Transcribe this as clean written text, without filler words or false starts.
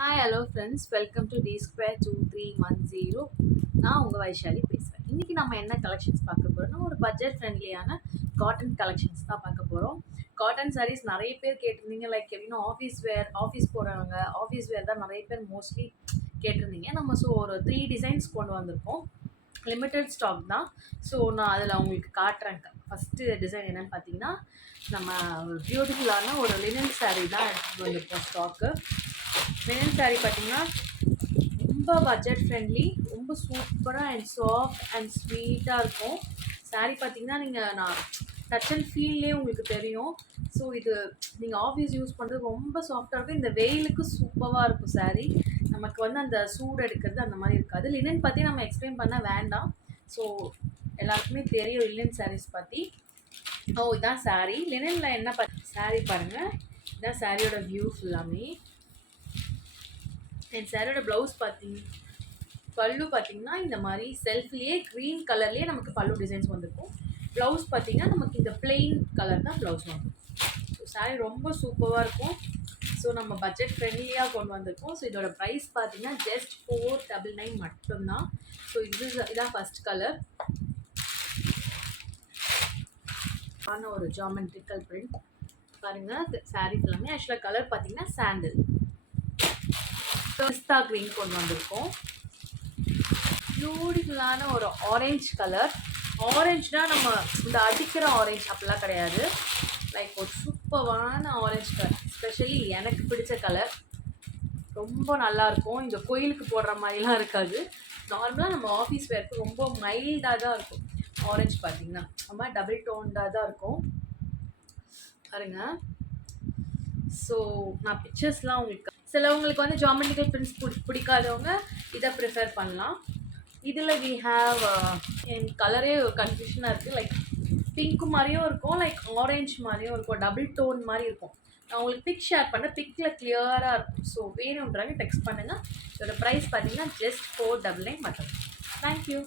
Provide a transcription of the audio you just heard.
Hi hello friends, welcome to T square 2310. நான் உங்கள் வைஷாலி பேசுகிறேன். இன்றைக்கி நம்ம என்ன கலெக்ஷன்ஸ் பார்க்க போகிறோம்னா, ஒரு பட்ஜெட் ஃப்ரெண்ட்லியான காட்டன் கலெக்ஷன்ஸ் தான் பார்க்க போகிறோம். காட்டன் சாரீஸ் நிறைய பேர் கேட்டிருந்தீங்க. லைக் எப்படின்னா ஆஃபீஸ் போகிறவங்க ஆஃபீஸ் வேர் தான் நிறைய பேர் மோஸ்ட்லி கேட்டிருந்தீங்க. நம்ம ஒரு 3 டிசைன்ஸ் கொண்டு வந்திருக்கோம். லிமிட்டட் ஸ்டாக் தான். ஸோ நான் அதில் உங்களுக்கு காட்டுறேன். ஃபஸ்ட்டு டிசைன் என்னென்னு பார்த்தீங்கன்னா, நம்ம பியூட்டிஃபுல்லான ஒரு லினன் சாரீ தான் எடுத்துகிட்டு வந்திருக்கோம் ஸ்டாக்கு. லினன் சாரீ பார்த்தீங்கன்னா ரொம்ப பட்ஜெட் ஃப்ரெண்ட்லி, ரொம்ப சூப்பராக அண்ட் சாஃப்ட் அண்ட் ஸ்வீட்டாக இருக்கும். சாரீ பார்த்தீங்கன்னா நான் டச் அண்ட் ஃபீல்லே உங்களுக்கு தெரியும். ஸோ இது நீங்கள் ஆஃபீஸ் யூஸ் பண்ணுறது ரொம்ப சாஃப்டாக இருக்கும். இந்த வெயிலுக்கு சூப்பராக இருக்கும் சாரீ. நமக்கு அந்த சூடு எடுக்கிறது அந்த மாதிரி இருக்காது. லினன் பற்றி நம்ம எக்ஸ்பிளைன் பண்ண வேண்டாம். ஸோ எல்லாருக்குமே தெரியும் லினன் சாரீஸ் பற்றி. இதான் சாரீ. லினனில் என்ன சாரீ பாருங்கள். இதான் சாரியோட வியூஸ் எல்லாமே. என் சாரியோட ப்ளவுஸ் பல்லு பார்த்தீங்கன்னா இந்த மாதிரி செல்ஃப்லேயே க்ரீன் கலர்லேயே நமக்கு பல்லு டிசைன்ஸ் வந்திருக்கும். ப்ளவுஸ் பார்த்தீங்கன்னா நமக்கு இந்த பிளெயின் கலர் தான் ப்ளவுஸ் வந்துடும். ஸோ சாரீ ரொம்ப சூப்பராக இருக்கும். ஸோ நம்ம பட்ஜெட் ஃப்ரெண்ட்லியாக கொண்டு வந்திருக்கோம். ஸோ இதோட ப்ரைஸ் பார்த்தீங்கன்னா ஜஸ்ட் 499 மட்டும்தான். ஸோ இதான் ஃபஸ்ட் கலர். ஆன ஒரு ஜாமெட்ரிக்கல் பிரிண்ட் பாருங்கள். சாரீ எல்லாமே ஆக்சுவலாக கலர் பார்த்தீங்கன்னா சாண்டில் பிஸ்தா க்ரீன் கொண்டு வந்திருக்கோம். பியூட்டிஃபுல்லான ஒரு ஆரஞ்சு கலர். ஆரஞ்சுனா நம்ம இந்த அடிக்கிற ஆரஞ்சு அப்படிலாம் கிடையாது. லைக் ஒரு சூப்பரான ஆரஞ்சு கலர். ஸ்பெஷலி எனக்கு பிடிச்ச கலர். ரொம்ப நல்லாயிருக்கும். இந்த கோயிலுக்கு போடுற மாதிரிலாம் இருக்காது. நார்மலாக நம்ம ஆஃபீஸ் வேர்க்கு ரொம்ப மைல்டாக தான் இருக்கும். ஆரஞ்சு பார்த்தீங்கன்னா ரொம்ப டபுள் டோன்டாக தான் இருக்கும் பாருங்க. ஸோ நான் பிக்சர்ஸ்லாம் உங்களுக்கு சிலவங்களுக்கு ஜாமெட்ரிக்கல் பிரிண்ட்ஸ் பிடிக்காதவங்க இதை ப்ரிஃபர் பண்ணலாம். இதில் வி ஹாவ் என் கலரே கன்ஃபியூஷனாக இருக்குது. லைக் பிங்க்கு மாதிரியும் இருக்கும், லைக் ஆரஞ்சு மாதிரியும் இருக்கும், டபுள் டோன் மாதிரி இருக்கும். நான் உங்களுக்கு பிக் ஷேர் பண்ணேன். பிக்கில் கிளியராக இருக்கும். ஸோ வேணுன்றாங்க டெக்ஸ்ட் பண்ணுங்கள். இதோட ப்ரைஸ் பார்த்தீங்கன்னா ஜஸ்ட் 499 மட்டும். தேங்க்யூ.